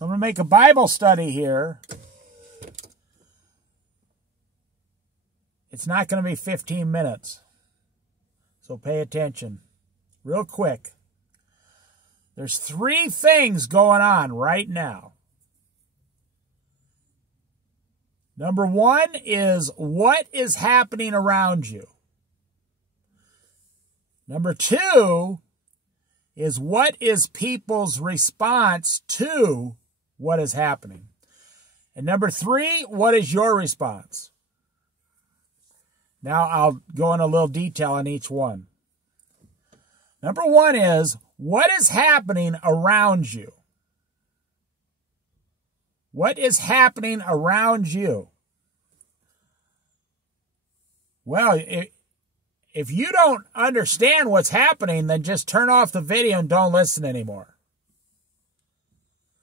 So I'm going to make a Bible study here. It's not going to be 15 minutes. So pay attention. Real quick. There's 3 things going on right now. Number 1 is what is happening around you. Number 2 is what is people's response to what is happening. And number 3, what is your response? Now I'll go in a little detail on each one. Number 1 is what is happening around you. What is happening around you? Well, if you don't understand what's happening, then just turn off the video and don't listen anymore.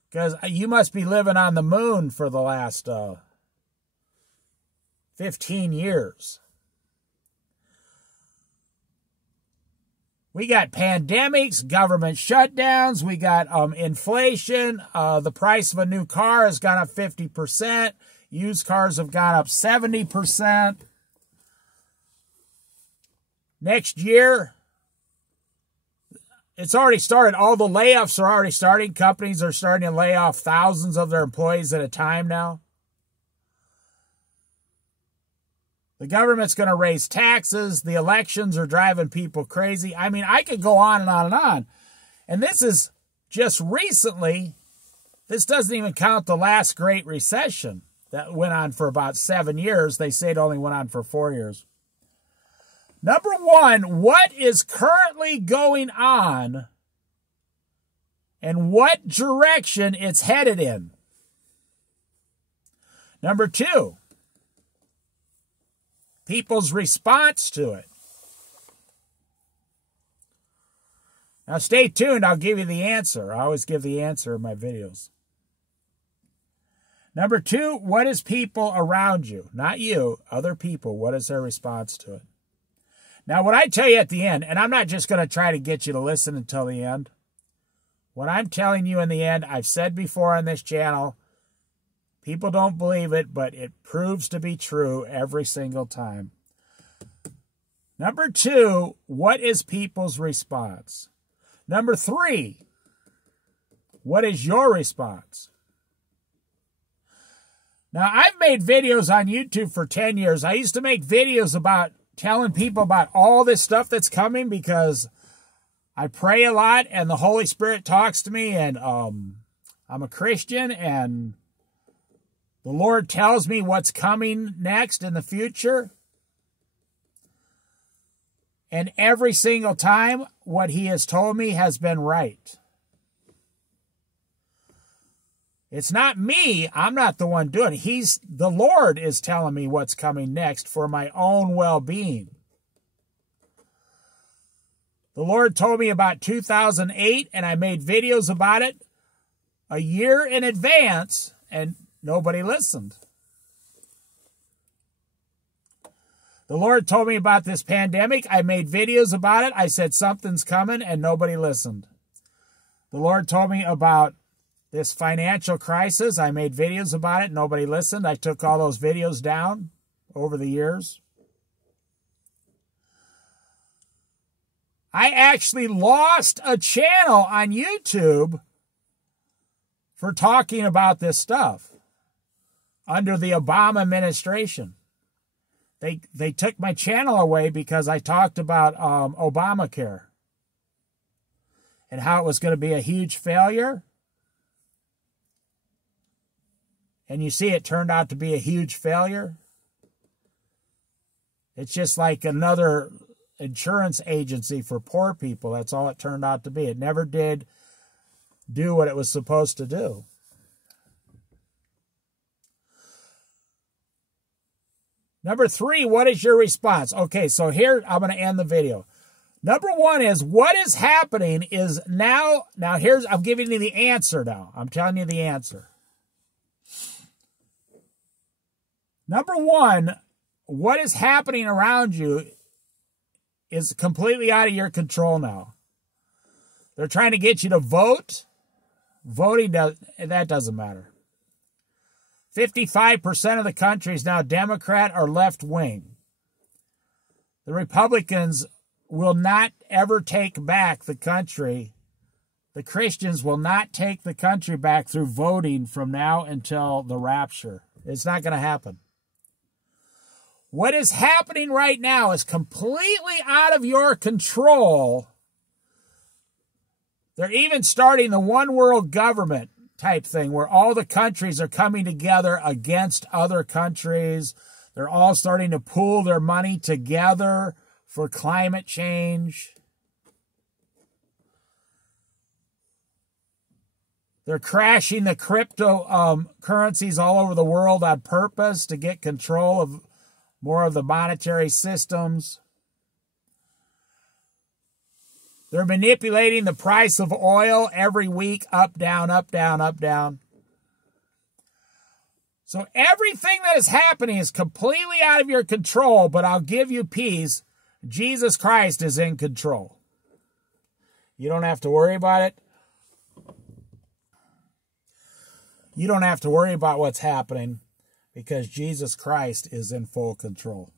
Because you must be living on the moon for the last 15 years. We got pandemics, government shutdowns, we got inflation, the price of a new car has gone up 50%, used cars have gone up 70%. Next year, it's already started. All the layoffs are already starting. Companies are starting to lay off thousands of their employees at a time now. The government's going to raise taxes. The elections are driving people crazy. I mean, I could go on and on and on. And this is just recently. This doesn't even count the last Great Recession that went on for about 7 years. They say it only went on for 4 years. Number 1, what is currently going on and what direction it's headed in? Number 2, people's response to it. Now stay tuned, I'll give you the answer. I always give the answer in my videos. Number 2, what is people around you? Not you, other people. What is their response to it? Now what I tell you at the end, and I'm not just going to try to get you to listen until the end. What I'm telling you in the end, I've said before on this channel, people don't believe it, but it proves to be true every single time. Number 2, what is people's response? Number 3, what is your response? Now, I've made videos on YouTube for 10 years. I used to make videos about telling people about all this stuff that's coming because I pray a lot and the Holy Spirit talks to me, and I'm a Christian, and the Lord tells me what's coming next in the future. And every single time, what He has told me has been right. It's not me. I'm not the one doing it. The Lord is telling me what's coming next for my own well-being. The Lord told me about 2008, and I made videos about it a year in advance, and nobody listened. The Lord told me about this pandemic. I made videos about it. I said something's coming, and nobody listened. The Lord told me about this financial crisis. I made videos about it. Nobody listened. I took all those videos down over the years. I actually lost a channel on YouTube for talking about this stuff under the Obama administration. They took my channel away because I talked about Obamacare and how it was going to be a huge failure. And you see, it turned out to be a huge failure. It's just like another insurance agency for poor people. That's all it turned out to be. It never did do what it was supposed to do. Number 3, what is your response? Okay, so here I'm going to end the video. Number 1 is what is happening is now I'm giving you the answer now. I'm telling you the answer. Number 1, what is happening around you is completely out of your control now. They're trying to get you to vote Voting, that doesn't matter. 55% of the country is now Democrat or left-wing. The Republicans will not ever take back the country. The Christians will not take the country back through voting from now until the rapture. It's not going to happen. What is happening right now is completely out of your control. They're even starting the one world government type thing where all the countries are coming together against other countries. They're all starting to pool their money together for climate change. They're crashing the crypto currencies all over the world on purpose to get control of more of the monetary systems. They're manipulating the price of oil every week, up, down, up, down, up, down. So everything that is happening is completely out of your control, but I'll give you peace. Jesus Christ is in control. You don't have to worry about it. You don't have to worry about what's happening because Jesus Christ is in full control.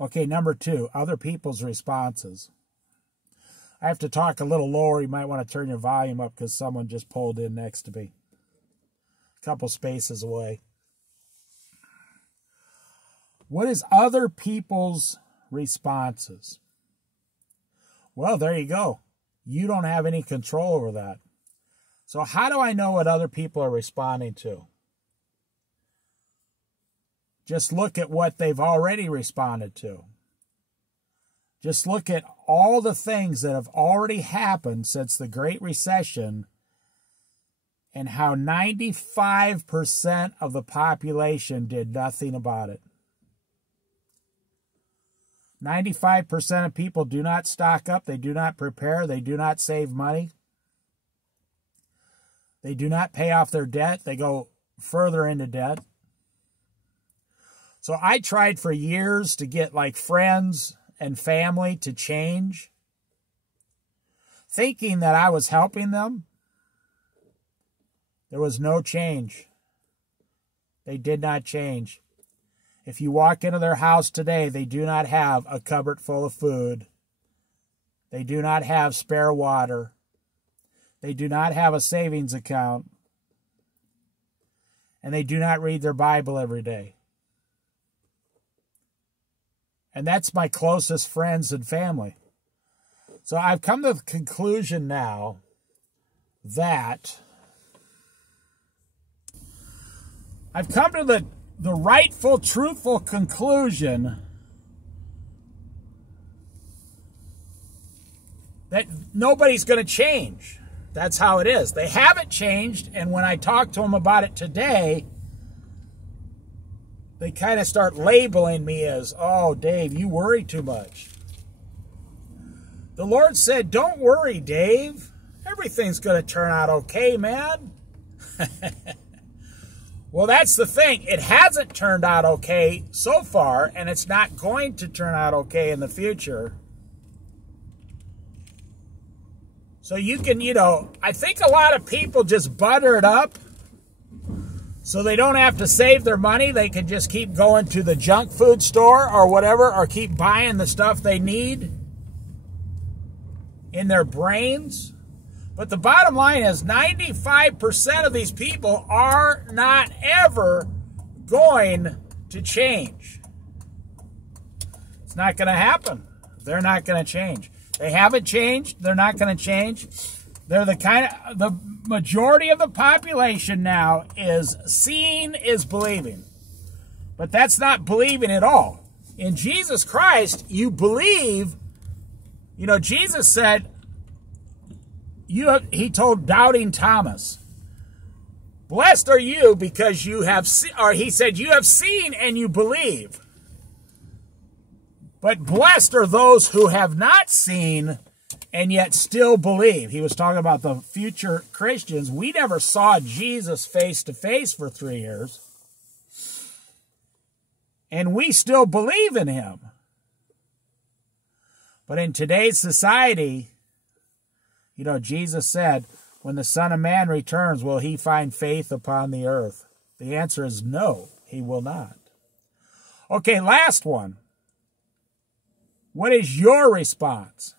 Okay, number 2, other people's responses. I have to talk a little lower. You might want to turn your volume up because someone just pulled in next to me. A couple spaces away. What is other people's responses? Well, there you go. You don't have any control over that. So how do I know what other people are responding to? Just look at what they've already responded to. Just look at all the things that have already happened since the Great Recession and how 95% of the population did nothing about it. 95% of people do not stock up. They do not prepare. They do not save money. They do not pay off their debt. They go further into debt. So I tried for years to get like friends and family to change, thinking that I was helping them. There was no change. They did not change. If you walk into their house today, they do not have a cupboard full of food. They do not have spare water. They do not have a savings account. And they do not read their Bible every day. And that's my closest friends and family. So I've come to the conclusion now that I've come to the rightful, truthful conclusion that nobody's going to change. That's how it is. They haven't changed, and when I talk to them about it today, they kind of start labeling me as, oh, Dave, you worry too much. The Lord said, don't worry, Dave. Everything's going to turn out okay, man. Well, that's the thing. It hasn't turned out okay so far, and it's not going to turn out okay in the future. So you can, I think a lot of people just butter it up so they don't have to save their money. They can just keep going to the junk food store or whatever, or keep buying the stuff they need in their brains. But the bottom line is 95% of these people are not ever going to change. It's not going to happen. They're not going to change. They haven't changed. They're not going to change. They're the majority of the population now is seeing is believing. But that's not believing at all. In Jesus Christ, you believe. Jesus said, he told doubting Thomas, blessed are you because you have seen, or he said, you have seen and you believe. But blessed are those who have not seen and yet still believe. He was talking about the future Christians. We never saw Jesus face to face for 3 years. And we still believe in him. But in today's society, Jesus said, when the Son of Man returns, will he find faith upon the earth? The answer is no, he will not. Okay, last one. What is your response?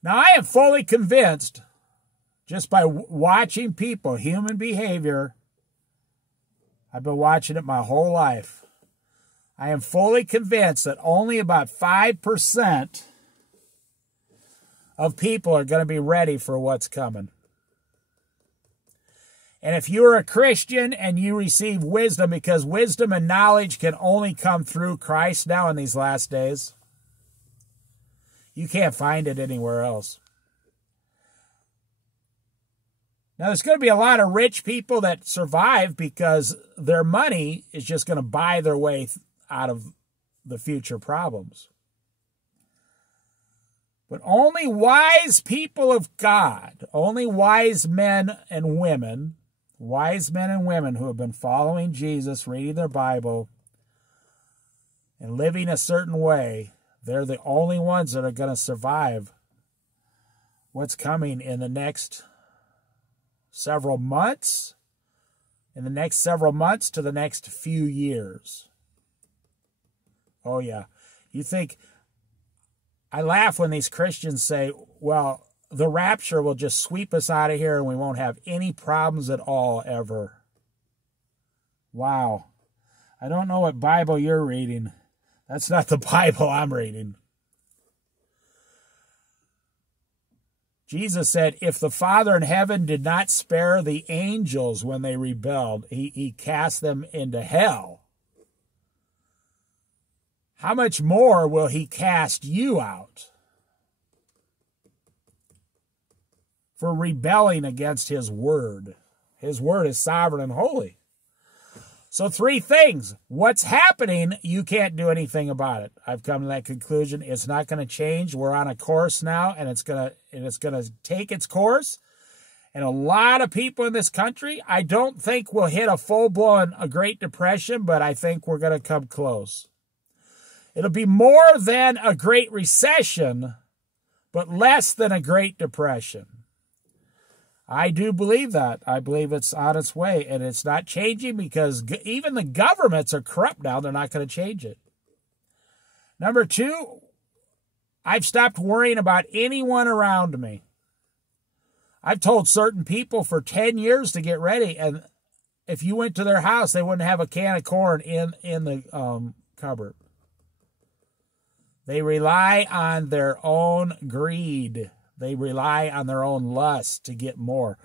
Now, I am fully convinced, just by watching people, human behavior, I've been watching it my whole life. I am fully convinced that only about 5% of people are going to be ready for what's coming. And if you're a Christian and you receive wisdom, because wisdom and knowledge can only come through Christ now in these last days, you can't find it anywhere else. Now, there's going to be a lot of rich people that survive because their money is just going to buy their way out of the future problems. But only wise people of God, only wise men and women who have been following Jesus, reading their Bible, and living a certain way, they're the only ones that are going to survive what's coming in the next several months, to the next few years. Oh, yeah. You think, I laugh when these Christians say, well, the rapture will just sweep us out of here and we won't have any problems at all ever. Wow. I don't know what Bible you're reading. That's not the Bible I'm reading. Jesus said, if the Father in heaven did not spare the angels when they rebelled, he cast them into hell. How much more will he cast you out for rebelling against his word? His word is sovereign and holy. So 3 things. What's happening, you can't do anything about it. I've come to that conclusion. It's not going to change. We're on a course now, and it's going to take its course. And a lot of people in this country, I don't think we'll hit a full-blown Great Depression, but I think we're going to come close. It'll be more than a Great Recession, but less than a Great Depression. I do believe that. I believe it's on its way, and it's not changing because even the governments are corrupt now. They're not going to change it. Number 2, I've stopped worrying about anyone around me. I've told certain people for 10 years to get ready, and if you went to their house, they wouldn't have a can of corn in the cupboard. They rely on their own greed. They rely on their own lust to get more.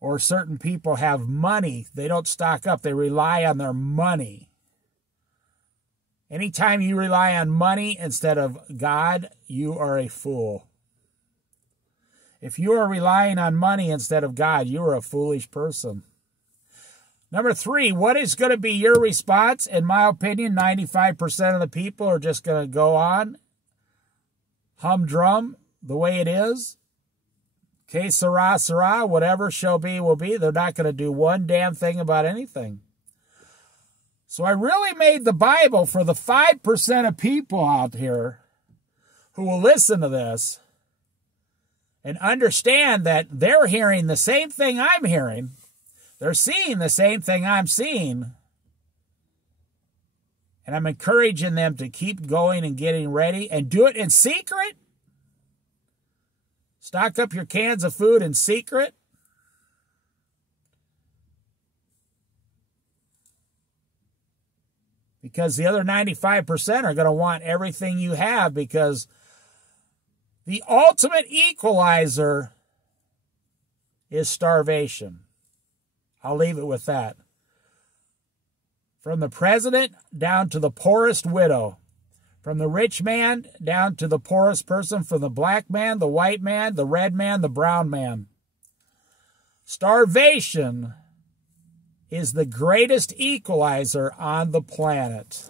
Or certain people have money. They don't stock up. They rely on their money. Anytime you rely on money instead of God, you are a fool. If you are relying on money instead of God, you are a foolish person. Number 3, what is going to be your response? In my opinion, 95% of the people are just going to go on, humdrum, the way it is. Que sera, sera, whatever shall be, will be. They're not going to do one damn thing about anything. So I really made the Bible for the 5% of people out here who will listen to this and understand that they're hearing the same thing I'm hearing. They're seeing the same thing I'm seeing. And I'm encouraging them to keep going and getting ready and do it in secret. Stock up your cans of food in secret. Because the other 95% are going to want everything you have, because the ultimate equalizer is starvation. I'll leave it with that. From the president down to the poorest widow. From the rich man down to the poorest person. From the black man, the white man, the red man, the brown man. Starvation is the greatest equalizer on the planet.